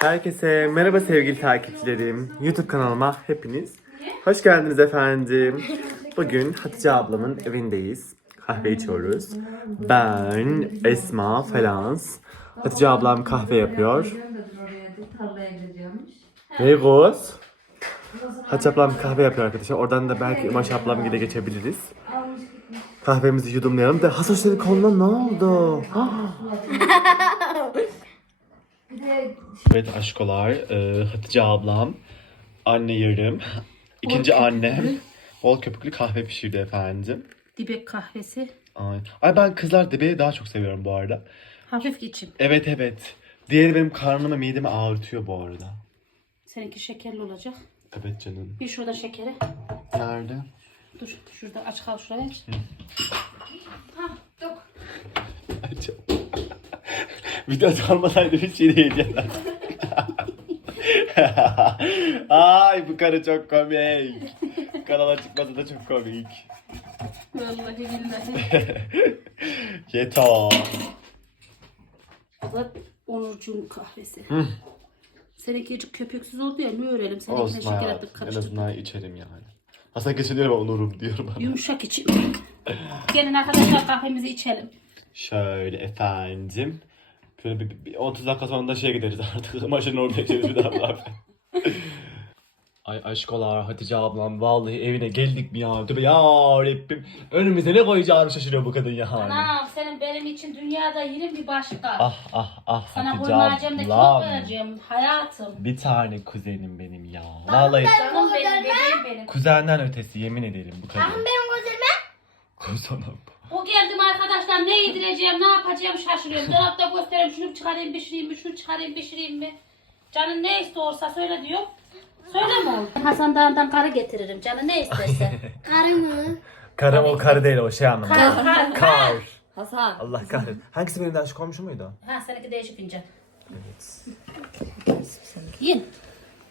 Herkese merhaba sevgili takipçilerim. YouTube kanalıma hepiniz hoş geldiniz efendim. Bugün Hatice ablamın evindeyiz. Kahve içiyoruz. Ben, Esma, Felans. Hatice ablam kahve yapıyor. Vegoz. Hatice ablam kahve yapıyor arkadaşlar. Oradan da belki Umaş ablam gibi geçebiliriz. Kahvemizi yudumlayalım da senin koluna ne oldu? De Evet aşkolar, e, Hatice ablam, anne yarım, ikinci annem bol köpüklü kahve pişirdi efendim. Dibek kahvesi. Ay, Ay ben kızlar debeyi daha çok seviyorum bu arada. Hafif için. Evet evet. Diğeri benim karnımı midemi ağrıtıyor bu arada. Seninki şekerli olacak. Evet canım. Bir şurada şekeri. Nerede? Dur şurada aç kal şuraya aç. Video çalmasaydı bir şey diyeceğim. Ay bu karı çok komik. Kanala çıkması da çok komik. Vallahi billahi. Yeto. Bu da Onurcuğun kahvesi. Seninki hiç köpüksüz oldu ya ne öğrenelim. Seninkine Olsun şeker hayatım. attık En karıştırdık. azından içerim yani. Aslında geçen ben onurum diyorum bana. Yumuşak için. Gelin arkadaşlar kahvemizi içelim. Şöyle efendim. Şöyle bir, bir 30 dakika sonra da şeye gideriz artık. Maşın orada içeriz bir daha zaten. Ay aşkolar Hatice ablam vallahi evine geldik mi ya? Tövbe ya Rabbim. Önümüze ne koyacağını şaşırıyor bu kadın ya. Anam senin benim için dünyada yerin bir başka. Ah ah ah Sana Hatice koymayacağım da çok ablam. vereceğim hayatım. Bir tane kuzenim benim ya. Vallahi Canım benim bebeğim benim. kuzenden ötesi yemin ederim bu kadın. benim gözlerime. Kuzenim. O geldim arkadaşlar ne yedireceğim ne yapacağım şaşırıyorum. Dolapta göstereyim şunu çıkarayım pişireyim mi şunu çıkarayım pişireyim mi. Canın ne istiyorsa söyle diyor. Söyle mi oğlum? Hasan Dağı'ndan karı getiririm canı ne isterse. Karı mı? Karım o karı değil o şey anlamında. kar, kar, Kar. Hasan. Allah kahretsin. Hangisi benim de aşık olmuş muydu? Ha seninki değişik fincan. Yiyin.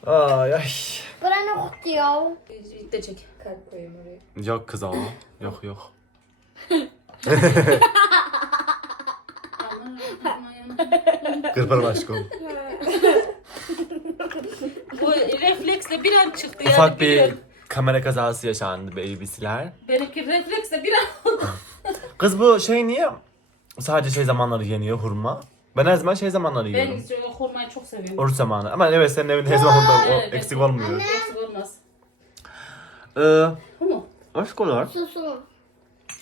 Ay ay. Bana ne koktu ya? Gidecek. Kalp koyayım oraya. Yok kız o. Yok yok. Kırparım aşkım. Bu refleksle bir an çıktı yani. Ufak bir kamera kazası yaşandı babysiler. Benimki refleksle bir an oldu. Kız bu şey niye sadece şey zamanları yeniyor hurma? Ben her zaman şey zamanları Ben yiyorum. istiyorum hurmayı çok seviyorum. Oruç zamanı. Ama evet senin evinde her zaman o Evet, eksik olmuyor. Eksik olmaz. Ee, Bu mu? aşk olur. Susun.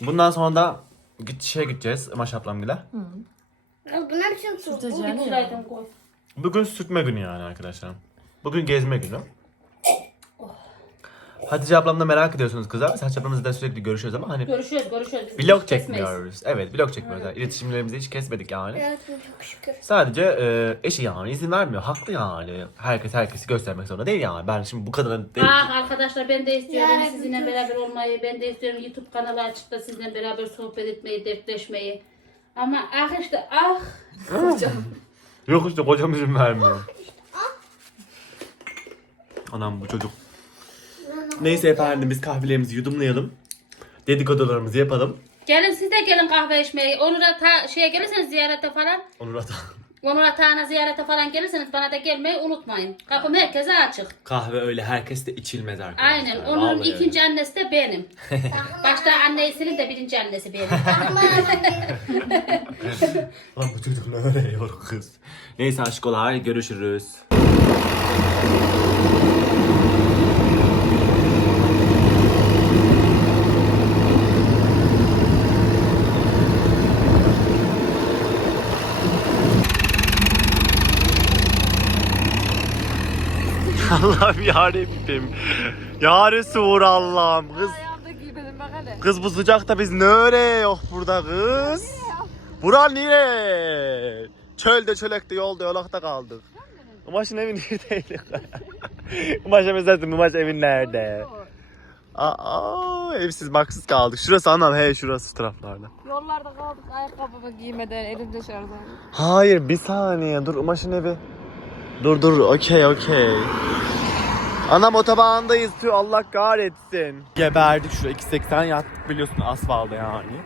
Bundan sonra da git şeye gideceğiz Maşaplamgil'e. Bu ne biçim su? Bu bir sıraydım koy. Bugün sürtme günü yani arkadaşlar. Bugün gezme günü. Hatice ablamla merak ediyorsunuz kızlar. Biz Hatice ablamızla sürekli görüşüyoruz ama hani Görüşüyoruz görüşüyoruz. Biz vlog hiç kesmeyiz. çekmiyoruz. Evet vlog çekmiyoruz. Yani İletişimlerimizi hiç kesmedik yani. Evet çok şükür. Sadece e, eşi yani izin vermiyor. Haklı yani. Herkes herkesi göstermek zorunda değil yani. Ben şimdi bu kadına değil. Ah arkadaşlar ben de istiyorum Yani sizinle beraber olmayı. Ben de istiyorum YouTube kanalı açıp da sizinle beraber sohbet etmeyi, dertleşmeyi. Ama ah işte ah. Yok işte kocam izin vermiyor. Anam bu çocuk. Neyse efendim biz kahvelerimizi yudumlayalım. Dedikodularımızı yapalım. Gelin siz de gelin kahve içmeye. Onur'a ta şeye gelirseniz ziyarete falan. Onur Atan. Onur Atağan'a ziyarete falan gelirseniz bana da gelmeyi unutmayın. Kapım herkese açık. Kahve öyle herkes de içilmez arkadaşlar. Aynen. Onur'un Vallahi ikinci annesi de benim. Başta annesinin de birinci annesi benim. öyle. Lan bu çocuk ne öğreniyor kız. Neyse aşkolar görüşürüz. Allah'ım yarabbim. Ya Resul Allah'ım kız. Kız bu sıcakta biz ne yok burada kız? Bura nere? Çölde çölekte yolda yolakta kaldık. Umaş'ın evi neredeydi? Umaş'a mesajım Umaş evin nerede? Aa, evsiz baksız kaldık. Şurası anam he şurası şu taraflarda. Yollarda kaldık ayakkabımı giymeden elimde şarjım. Hayır bir saniye dur Umaş'ın evi. Dur dur okey okey. Anam otobandayız tüh Allah kahretsin. Geberdik şuraya 2.80 yattık biliyorsun asfalda yani.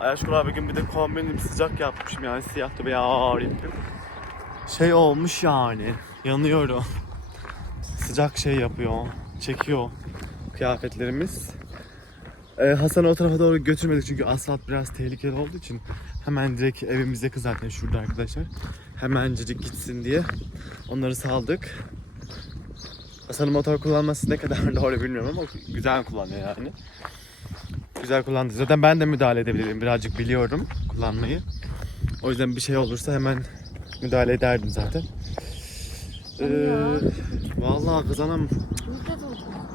Ay aşkına bugün bir de kombinim sıcak yapmışım yani siyahtı be ya Rabbim. Şey olmuş yani. Yanıyorum. Sıcak şey yapıyor. Çekiyor kıyafetlerimiz. Ee, Hasan'ı o tarafa doğru götürmedik çünkü asfalt biraz tehlikeli olduğu için hemen direkt evimize yakın zaten şurada arkadaşlar. Hemencecik gitsin diye onları saldık. Hasan'ın motor kullanması ne kadar doğru bilmiyorum ama güzel kullanıyor yani. Güzel kullandı. Zaten ben de müdahale edebilirim. Birazcık biliyorum kullanmayı. O yüzden bir şey olursa hemen müdahale ederdim zaten. Ee, vallahi kız anam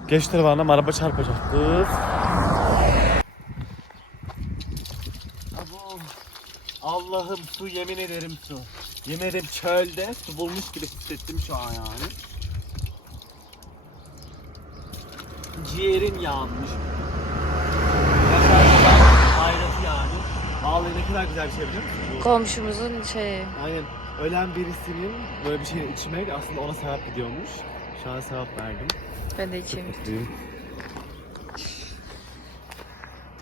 geç tarafına araba çarpacak kız. Allah'ım su yemin ederim su. Yemin ederim çölde su bulmuş gibi hissettim şu an yani. Ciğerin yanmış. Hayratı yani. Vallahi ne kadar güzel bir şey biliyor musun? Komşumuzun şeyi. Aynen. Ölen birisinin böyle bir şey içmek aslında ona sevap gidiyormuş. Şu an sevap verdim. Ben de içeyim.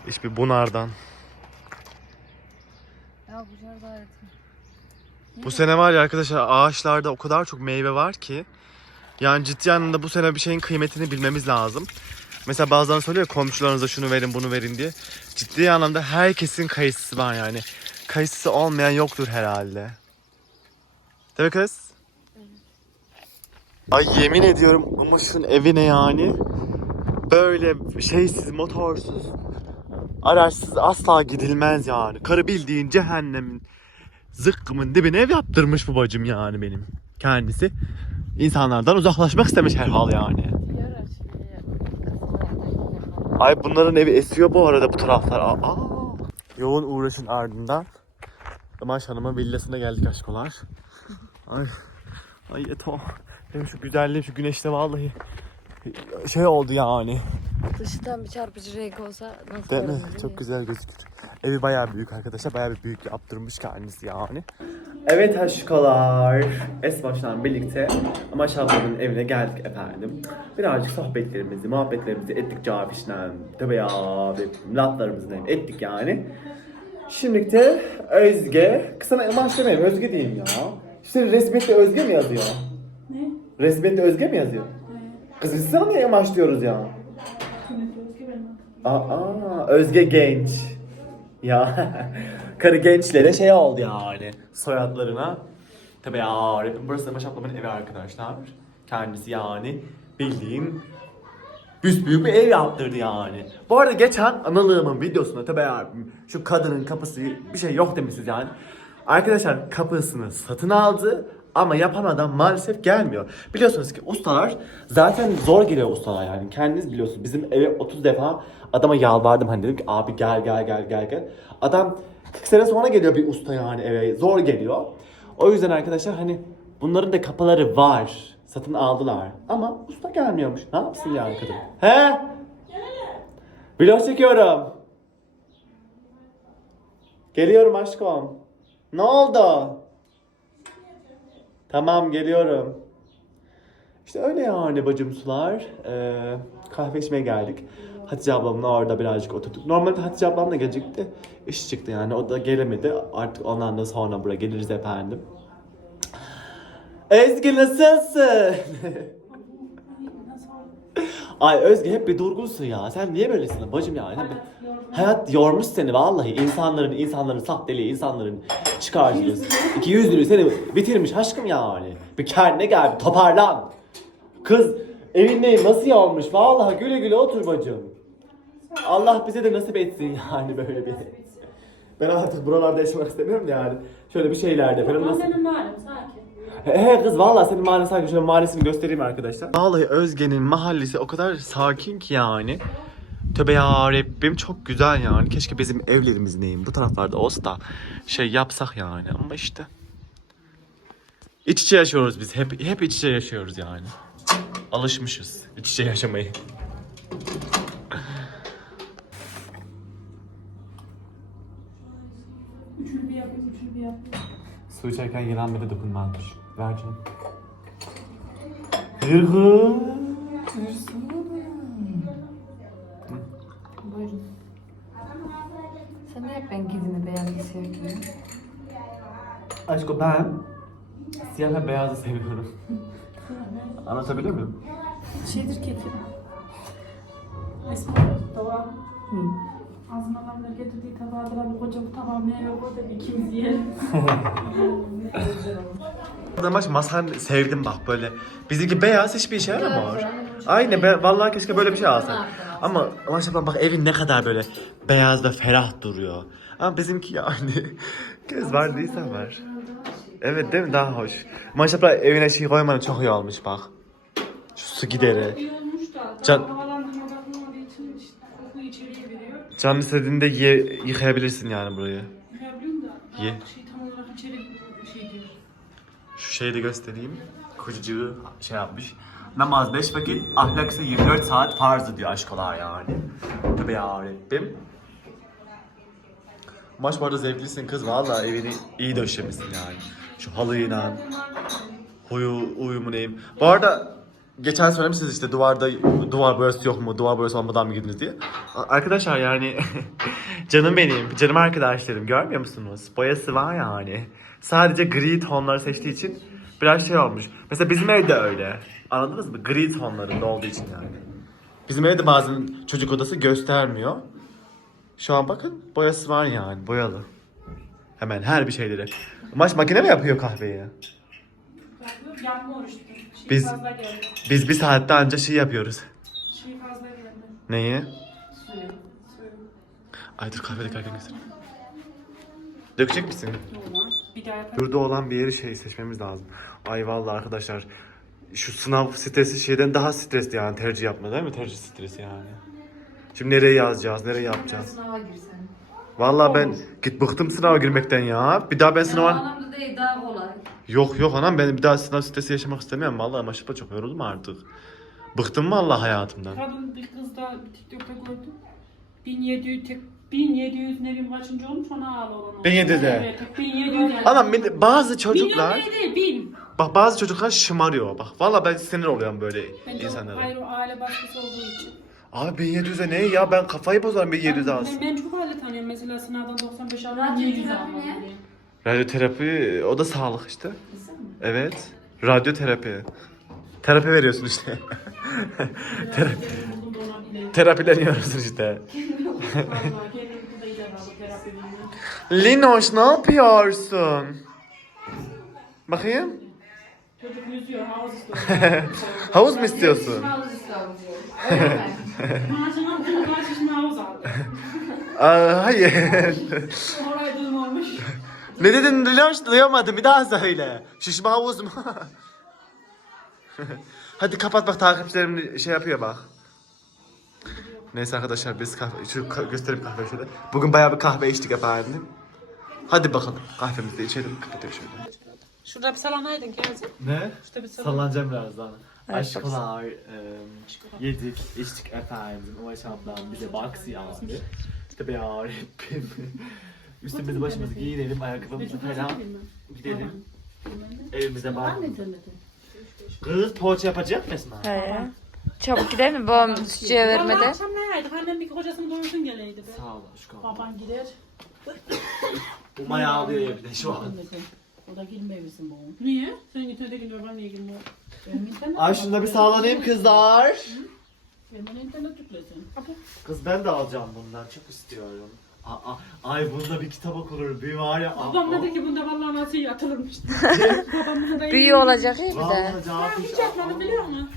Hiçbir bunardan. Ya bu. Bu sene var ya arkadaşlar ağaçlarda o kadar çok meyve var ki. Yani ciddi anlamda bu sene bir şeyin kıymetini bilmemiz lazım. Mesela bazıları söylüyor komşularınıza şunu verin bunu verin diye. Ciddi anlamda herkesin kayısısı var yani. Kayısısı olmayan yoktur herhalde. Değil mi kız? Ay yemin ediyorum Umuş'un evine yani böyle şeysiz motorsuz araçsız asla gidilmez yani. Karı bildiğin cehennemin zıkkımın dibine ev yaptırmış bu bacım yani benim kendisi. İnsanlardan uzaklaşmak istemiş herhal yani. Ay bunların evi esiyor bu arada bu taraflar. Aa. Yoğun uğraşın ardından Amaş Hanım'ın villasına geldik aşkolar. Ay. Ay Eto. Benim şu güzelliğim şu güneşte vallahi şey oldu yani. Dışından bir çarpıcı renk olsa nasıl Değil mi? Çok mi? güzel gözükür. Evi bayağı büyük arkadaşlar. Bayağı bir büyük yaptırmış kendisi yani. Evet aşkolar. Esmaş'la birlikte Amaş ablamın evine geldik efendim. Birazcık sohbetlerimizi, muhabbetlerimizi ettik Caviş'le. Tabii ya, laflarımızı ettik yani. Şimdi de Özge. Kısana Amaş demeyeyim, Özge diyeyim ya. Senin resmiyette Özge mi yazıyor? Ne? Resmiyette Özge mi yazıyor? Kız biz sana niye Amaş diyoruz ya? Aa, Özge Genç. Ya karı gençlere şey oldu yani soyadlarına. Tabii ya burası Maş ablamın evi arkadaşlar. Kendisi yani bildiğin büyük bir ev yaptırdı yani. Bu arada geçen analığımın videosunda tabii ya şu kadının kapısı bir şey yok demişsiniz yani. Arkadaşlar kapısını satın aldı ama yapamadan maalesef gelmiyor. Biliyorsunuz ki ustalar zaten zor geliyor ustalar yani. Kendiniz biliyorsunuz. Bizim eve 30 defa adama yalvardım hani dedim ki abi gel gel gel gel gel. Adam 40 sene sonra geliyor bir usta yani eve. Zor geliyor. O yüzden arkadaşlar hani bunların da kapıları var. Satın aldılar. Ama usta gelmiyormuş. Ne yapsın yani kadın? He? Vlog çekiyorum. Geliyorum aşkım. Ne oldu? Tamam geliyorum. İşte öyle yani bacım sular. Ee, kahve içmeye geldik. Hatice ablamla orada birazcık oturduk. Normalde Hatice ablam da gelecekti. İş çıktı yani o da gelemedi. Artık ondan da sonra buraya geliriz efendim. Ezgi nasılsın? Ay Özge hep bir durgunsun ya. Sen niye böylesin bacım ya? Sen bir- hayat yormuş seni vallahi. İnsanların, insanların sahteliği, insanların çıkarcılığı. İki yüzlülüğü seni bitirmiş aşkım yani. Bir kendine gel, bir toparlan. Kız evinde nasıl yanmış? Vallahi güle güle otur bacım. Allah bize de nasip etsin yani böyle bir. Ben artık buralarda yaşamak istemiyorum da yani. Şöyle bir şeylerde falan nasıl... Senin malum sakin. He kız vallahi senin mahallen sakin. Şöyle mahallesini göstereyim arkadaşlar. Vallahi Özge'nin mahallesi o kadar sakin ki yani. Tövbe ya Rabbim çok güzel yani. Keşke bizim evlerimiz neyim bu taraflarda olsa da şey yapsak yani ama işte. İç içe yaşıyoruz biz. Hep hep iç içe yaşıyoruz yani. Alışmışız iç içe yaşamayı. Üçünü bir yapayım, üçünü bir yapayım. Su içerken yılan bile dokunmazmış. Ver canım. Hırhır. Buyurun. Sen de hep ben gizimi beğendiyse yapıyorsun. Aşkım ben Siyah ve beyazı seviyorum. Anlatabiliyor muyum? Şeydir kefir. Esma tabağı. Azım adamlar getirdiği tabağı da bir koca bu tabağı meyve koy da ikimiz yiyelim. Maç masan sevdim bak böyle. Bizimki beyaz hiçbir işe yaramıyor. Aynı be, vallahi keşke böyle bir şey alsak. Ama maşallah bak evin ne kadar böyle beyaz ve ferah duruyor. Ama bizimki yani göz var değilse var. Evet değil mi daha hoş. Maşallah evine şey koymanın çok iyi olmuş bak. Şu su gideri. Can-. Can istediğinde ye, yıkayabilirsin yani burayı. Ya biliyorum da. Ye. Şey tam olarak içeri şeyi de göstereyim. Kocacığı şey yapmış. Namaz 5 vakit, ahlak ise 24 saat farzı diyor aşkolar yani. Tabi ya Rabbim. Maç bu arada zevklisin kız valla evini iyi döşemişsin yani. Şu halıyla, huyu, uyumu neyim. Bu arada geçen söylemişsiniz işte duvarda duvar boyası yok mu, duvar boyası olmadan mı girdiniz diye. Arkadaşlar yani canım benim, canım arkadaşlarım görmüyor musunuz? Boyası var yani. Sadece gri tonları seçtiği için biraz şey olmuş. Mesela bizim evde öyle. Anladınız mı? Gri tonlarında olduğu için yani. Bizim evde bazen çocuk odası göstermiyor. Şu an bakın boyası var yani boyalı. Hemen her bir şeyleri. Maç makine mi yapıyor kahveyi? Yapıyor, yanma oruçtu. Şey Biz- fazla geldi. Biz bir saatte anca şey yapıyoruz. Şey fazla geldi. Neyi? Suyu. Suyu. Ay dur kahve dökerken. Dökecek misin? Yoğurma. Bir daha yapalım. Burada olan bir yeri şey seçmemiz lazım. Ay vallahi arkadaşlar şu sınav stresi şeyden daha stresli yani tercih yapma değil mi? Tercih stresi yani. Şimdi nereye yazacağız, nereye yapacağız? Sınava girsen. Vallahi ben git bıktım sınava girmekten ya. Bir daha ben sınava... Anlamda değil daha kolay. Yok yok anam ben bir daha sınav stresi yaşamak istemiyorum. Vallahi maşallah çok yoruldum artık. Bıktım vallahi hayatımdan. Kadın bir kız da TikTok'ta gördüm. 1700 tek 1700 ne bileyim kaçıncı olmuş ona ağlı olan. olmuş. 1700'e. Evet, tek 1700 yani. Anam bir- bazı çocuklar... Milyon değil, bin. Bak bazı çocuklar şımarıyor bak. Vallahi ben sinir oluyorum böyle Bence o insanlara. ayrı aile baskısı olduğu için. Abi 1700'e ne ya ben kafayı bozarım 1700'e Ben, alsın. ben çok aile tanıyorum. Mesela sınavdan 95 aldım. Radyo 700 terapi almadım ne? diye. Radyoterapi o da sağlık işte. Evet. Radyoterapi. Terapi veriyorsun işte. Terapi buldum da ona bile. Terapileniyorsun işte. Vallahi kendim terapi bilmiyorum. Linoş ne yapıyorsun? Bakayım. Çocuk yüzüyor, havuz istiyor. Havuz mu istiyorsun? Maaşına bunu kaç yaşında havuz aldı. Aa, hayır. Oraya duymamış. ne dedin Linoş duyamadım bir daha söyle. Şişme havuz mu? Hadi kapat bak takipçilerim şey yapıyor bak. Neyse arkadaşlar biz kahve, şu ka- göstereyim kahve şöyle. Bugün bayağı bir kahve içtik efendim. Hadi bakalım kahvemizi de içelim kapatayım şöyle. Şurada bir salanaydın Kazım. Ne? Şurada bir salan. Sallanacağım birazdan. Evet, Aşkolar yedik içtik efendim. O ablam bize box yazdı. İşte be yarabbim. Üstümüzü başımızı giyinelim, ayakkabımızı falan gidelim. Evimize bak. Kız poğaça yapacak mısın? He. Çabuk gider mi? Babam sütçüye vermedi. akşam ne? Annem bir kocasını doyursun geleydi be. Sağ ol aşkım. Baban gider. Bu maya ağlıyor ya bir de şu an. O da girmeyebilsin bu. Niye? Sen git gidiyor ben niye girmiyor? Benim internet Ay şunda bir sağlanayım kızlar. Benim internet yüklesin. Kız ben de alacağım bundan çok istiyorum. Aa, ay bunda bir kitap okunur bir var ya. aa, Babam dedi ki bunda vallahi nasıl yatılırmış. Babam bunu da Büyü olacak iyi bir de. Vallahi Hiç yapmadım biliyor musun?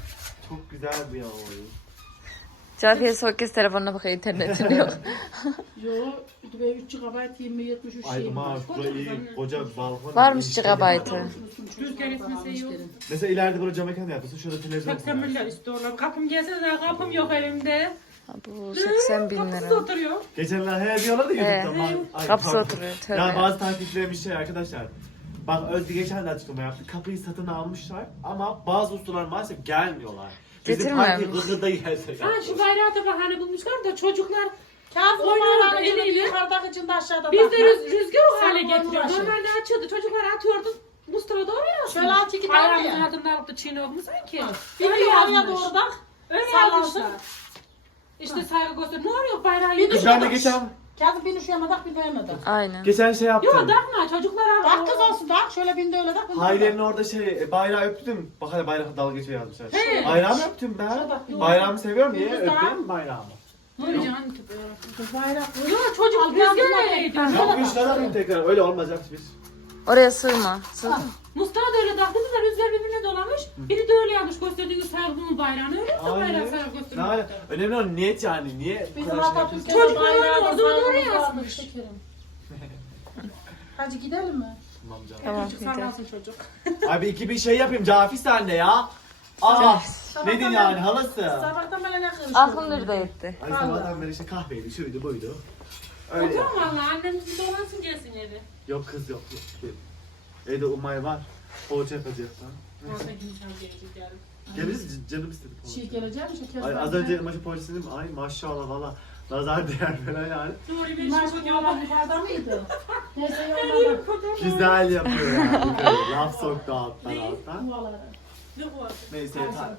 Çok güzel bir oyun. Cafiye son kez telefonuna bakıyor internetin yok. Yo, bir de 3 GB 20 73 Ay şeyim ama var. burayı koca bir balkon. Varmış Bir şey gigabaytı. Rüzgar etmese iyi olur. Mesela ileride böyle cam mekan yapıyorsun. Şurada televizyon 80 koyarsın. milyar istiyorlar. Kapım gelse de kapım yok elimde. Ha, Bu 80 bin Kapısız lira. oturuyor. Geçenler he diyorlar da He. YouTube'da. Ay, Kapısı pardon. oturuyor, Ya tövbe. bazı takipçilerim şey arkadaşlar. Bak Özgü geçen de açıklama yaptı. Kapıyı satın almışlar ama bazı ustalar maalesef gelmiyorlar. Bizim Getirmemiş. parti gıgırda gelse. Ha şu bayrağı da bahane bulmuşlar da çocuklar Kağıt oynuyordu eliyle. eliyle. Yukarıdaki içinde aşağıda biz de rüz, rüzgar o hale Sen getiriyor. uğraşın. Normalde açıyordu çocuklar atıyordu. Mustafa doğru ya. Şöyle at iki tane Ayağımızın ya. adını alıp da çiğne mu sanki? Bir Öyle de havaya yazmış. doğru bak. Öyle sallansın. yazmışlar. İşte saygı göster. Ne oluyor bayrağı Bir ben de geçen Kazım beni şu yana tak bir yana tak. Aynen. Geçen şey yaptım. Yok takma çocuklar abi. Tak kız olsun tak. Şöyle bin de öyle tak. tak. orada şey e, bayrağı öptüm. Bak hadi bayrağı dalga geçiyor yazmışlar. He. Bayrağımı öptüm ben. Şurada. Bayrağımı seviyorum diye öptüm bayrağımı. Öyle canım. Kız bayrak. Yok çocuk rüzgar öyleydi. Yok alayım tekrar öyle olmaz yap bir. Oraya sığma. Sığma. Mustafa da öyle taktı da rüzgar birbirine dolamış. Biri de öyle yapmış gösterdiğiniz saygımı bayrağını öyle yaptı bayrağı saygı Ne göstermiş. ala- Önemli olan niyet yani. Niye bu Bizim kadar şey yapıyorsun? Atatürk'e Çocuklar bayrağı orada orada oraya yazmış. şekerim. Hadi gidelim mi? Tamam canım. Tamam. Çocuk sallansın çocuk. Abi iki bir şey yapayım Cafi anne ya. Aa nedir yani halası? Sabahtan beri ne kırışıyor? Aklım nerede etti? Ay sabahtan beri işte kahveydi şuydu buydu. Öyle. Oturun valla annemiz bir dolansın gelsin evi. Yok kız yok. yok. Evde umay var. Poğaça yapacak lan. Orada insan gelecek yarın. Geliriz canım istedi poğaça. Şey geleceğim şeker. Ay, az önce maçı poğaçası dedim. Ay maşallah valla. Nazar değer falan yani. Nuri bir Maç şey diyorlar yukarıda mıydı? Neyse yollarda. Güzel yapıyor yani. Böyle Laf soktu alttan alttan. Duaları. Ne bu? Neyse yeter.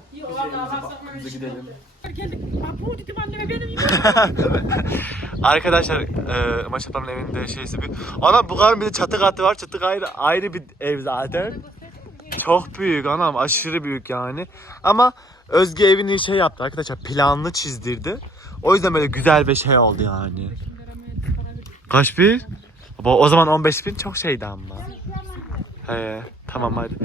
Sakma bir şey gidelim. Geldik. Bak bu dedim anneme benim Arkadaşlar e, Maç Adam'ın evinde şeysi bir... Anam bu kadar bir de çatı katı var. Çatı ayrı, ayrı bir ev zaten. Çok büyük anam aşırı büyük yani. Ama Özge evini şey yaptı arkadaşlar planlı çizdirdi. O yüzden böyle güzel bir şey oldu yani. Kaç bir? Baba, O zaman 15 bin çok şeydi ama. He, tamam hadi.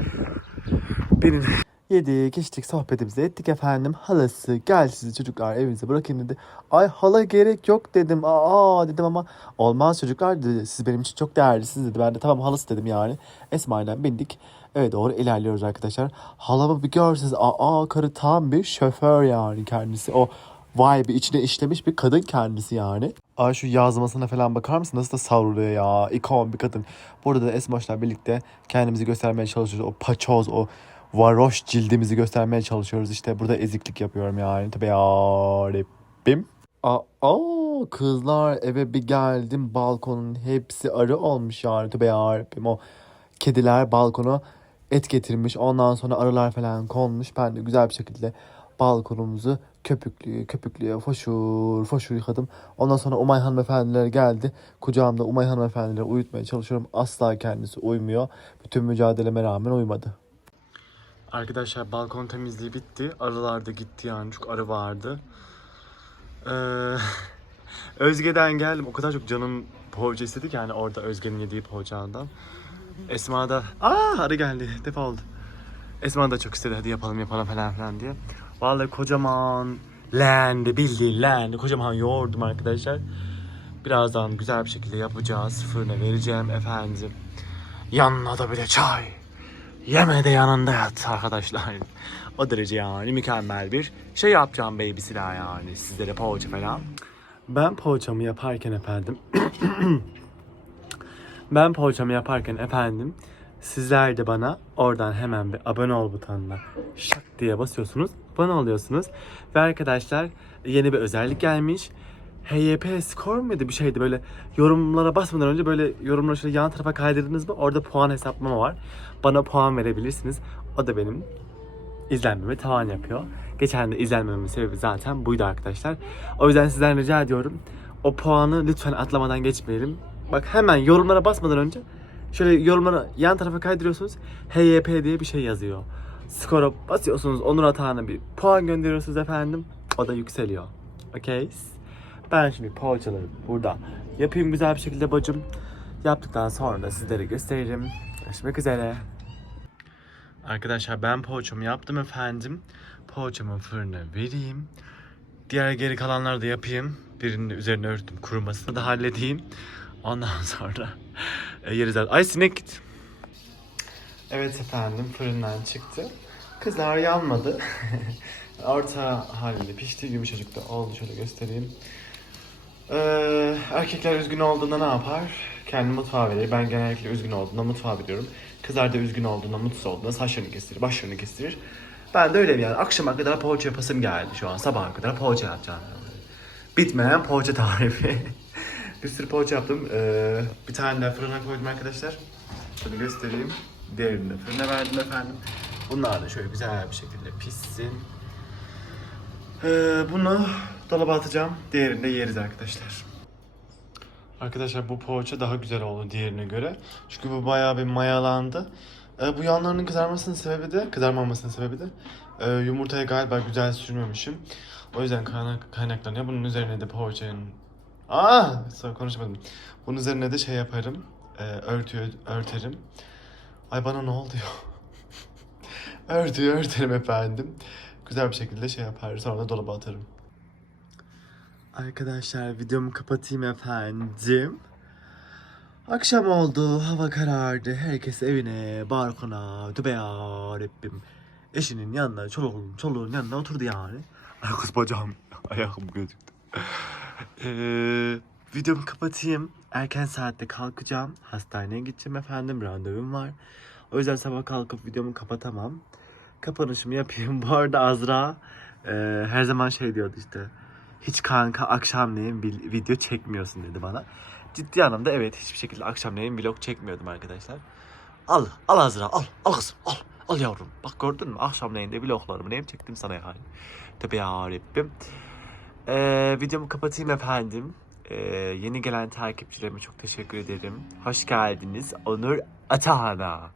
Benim Yedik, içtik, sohbetimizi ettik efendim. Halası gel sizi çocuklar evinize bırakayım dedi. Ay hala gerek yok dedim. Aa dedim ama olmaz çocuklar dedi. Siz benim için çok değerlisiniz dedi. Ben de tamam halası dedim yani. Esma ile bindik. Evet doğru ilerliyoruz arkadaşlar. Halamı bir görseniz aa karı tam bir şoför yani kendisi. O vibe içine işlemiş bir kadın kendisi yani. Ay şu yazmasına falan bakar mısın? Nasıl da savruluyor ya. İkon bir kadın. Burada da Esmaç'la birlikte kendimizi göstermeye çalışıyoruz. O paçoz, o varoş cildimizi göstermeye çalışıyoruz. İşte burada eziklik yapıyorum yani. Tabii ya. Aa, aa, kızlar eve bir geldim balkonun hepsi arı olmuş yani. Tabii ya. O kediler balkona et getirmiş. Ondan sonra arılar falan konmuş. Ben de güzel bir şekilde balkonumuzu köpüklüye köpüklüye foşur foşur yıkadım. Ondan sonra Umay hanımefendiler geldi. Kucağımda Umay hanımefendileri uyutmaya çalışıyorum. Asla kendisi uymuyor. Bütün mücadeleme rağmen uyumadı. Arkadaşlar balkon temizliği bitti. Arılar da gitti yani çok arı vardı. Ee, Özge'den geldim. O kadar çok canım poğaça istedi ki yani orada Özge'nin yediği poğaçadan. Esma da aa arı geldi defoldu. Esma da çok istedi hadi yapalım yapalım falan filan diye. Vallahi kocaman leğendi bildiğin leğendi kocaman yoğurdum arkadaşlar. Birazdan güzel bir şekilde yapacağız. Fırına vereceğim efendim. Yanına da bir de çay. Yeme de yanında yat arkadaşlar. O derece yani mükemmel bir şey yapacağım baby silah yani. Sizlere poğaça falan. Ben poğaçamı yaparken efendim. ben poğaçamı yaparken efendim. Sizler de bana oradan hemen bir abone ol butonuna şak diye basıyorsunuz. Abone oluyorsunuz. Ve arkadaşlar yeni bir özellik gelmiş. HYP skor muydu bir şeydi böyle yorumlara basmadan önce böyle yorumları şöyle yan tarafa kaydırdınız mı orada puan hesaplama var. Bana puan verebilirsiniz. O da benim izlenmemi tavan yapıyor. Geçen de izlenmememin sebebi zaten buydu arkadaşlar. O yüzden sizden rica ediyorum. O puanı lütfen atlamadan geçmeyelim. Bak hemen yorumlara basmadan önce şöyle yorumlara yan tarafa kaydırıyorsunuz. HYP diye bir şey yazıyor. Skora basıyorsunuz. Onur Atağan'a bir puan gönderiyorsunuz efendim. O da yükseliyor. Okay? Ben şimdi poğaçaları burada yapayım güzel bir şekilde bacım. Yaptıktan sonra da sizlere gösteririm. Görüşmek üzere. Arkadaşlar ben poğaçamı yaptım efendim. Poğaçamı fırına vereyim. Diğer geri kalanları da yapayım. Birinin üzerine örttüm kurumasını da halledeyim. Ondan sonra e, yeriz. Ay sinek git. Evet efendim fırından çıktı. Kızlar yanmadı. Orta haliyle pişti yumuşacık da oldu. Şöyle göstereyim. Ee, erkekler üzgün olduğunda ne yapar? Kendi mutfağa verir. Ben genellikle üzgün olduğunda mutfağa veriyorum. Kızlar da üzgün olduğunda, mutsuz olduğunda saçlarını kestirir, başlarını kestirir. Ben de öyle yani. Akşama kadar poğaça yapasım geldi şu an. Sabaha kadar poğaça yapacağım. Bitmeyen poğaça tarifi. bir sürü poğaça yaptım. Ee, bir tane de fırına koydum arkadaşlar. Şöyle göstereyim. Diğerini de fırına verdim efendim. Bunlar da şöyle güzel bir şekilde pişsin. Ee, bunu dolaba atacağım. Diğerini de yeriz arkadaşlar. Arkadaşlar bu poğaça daha güzel oldu diğerine göre. Çünkü bu bayağı bir mayalandı. Ee, bu yanlarının kızarmasının sebebi de, kızarmamasının sebebi de e, yumurtaya galiba güzel sürmemişim. O yüzden kaynak, kaynaklanıyor. Bunun üzerine de poğaçanın... Aa, sonra konuşamadım. Bunun üzerine de şey yaparım. E, örtüyü örterim. Ay bana ne oluyor? Örtüyü örterim efendim. Güzel bir şekilde şey yapar. Sonra da dolaba atarım. Arkadaşlar videomu kapatayım efendim. Akşam oldu, hava karardı. Herkes evine, balkona, tübe yarabbim. Eşinin yanına, çoluğun, çoluğun yanına oturdu yani. Ay kız bacağım, ayağım gözüktü. Ee, videomu kapatayım. Erken saatte kalkacağım. Hastaneye gideceğim efendim, randevum var. O yüzden sabah kalkıp videomu kapatamam. Kapanışımı yapayım. Bu arada Azra e, her zaman şey diyordu işte. Hiç kanka akşamleyin video çekmiyorsun dedi bana. Ciddi anlamda evet hiçbir şekilde akşamleyin vlog çekmiyordum arkadaşlar. Al, al Azra, al, al kızım, al, al yavrum. Bak gördün mü akşamleyin de vloglarımı neyim çektim sana yani. Tabii yarabbim. Ee, videomu kapatayım efendim. Ee, yeni gelen takipçilerime çok teşekkür ederim. Hoş geldiniz Onur Atağan'a.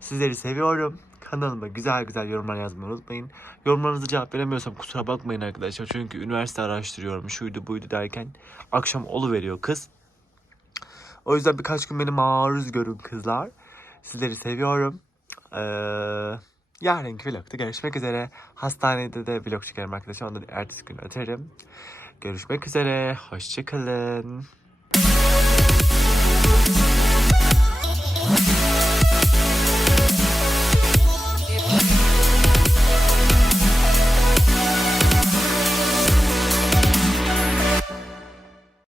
Sizleri seviyorum. Kanalıma güzel güzel yorumlar yazmayı unutmayın. Yorumlarınızı cevap veremiyorsam kusura bakmayın arkadaşlar. Çünkü üniversite araştırıyorum. Şuydu buydu derken akşam veriyor kız. O yüzden birkaç gün beni maruz görün kızlar. Sizleri seviyorum. Ee, yarınki vlogda görüşmek üzere. Hastanede de vlog çekerim arkadaşlar. Onu da ertesi gün atarım. Görüşmek üzere. Hoşçakalın.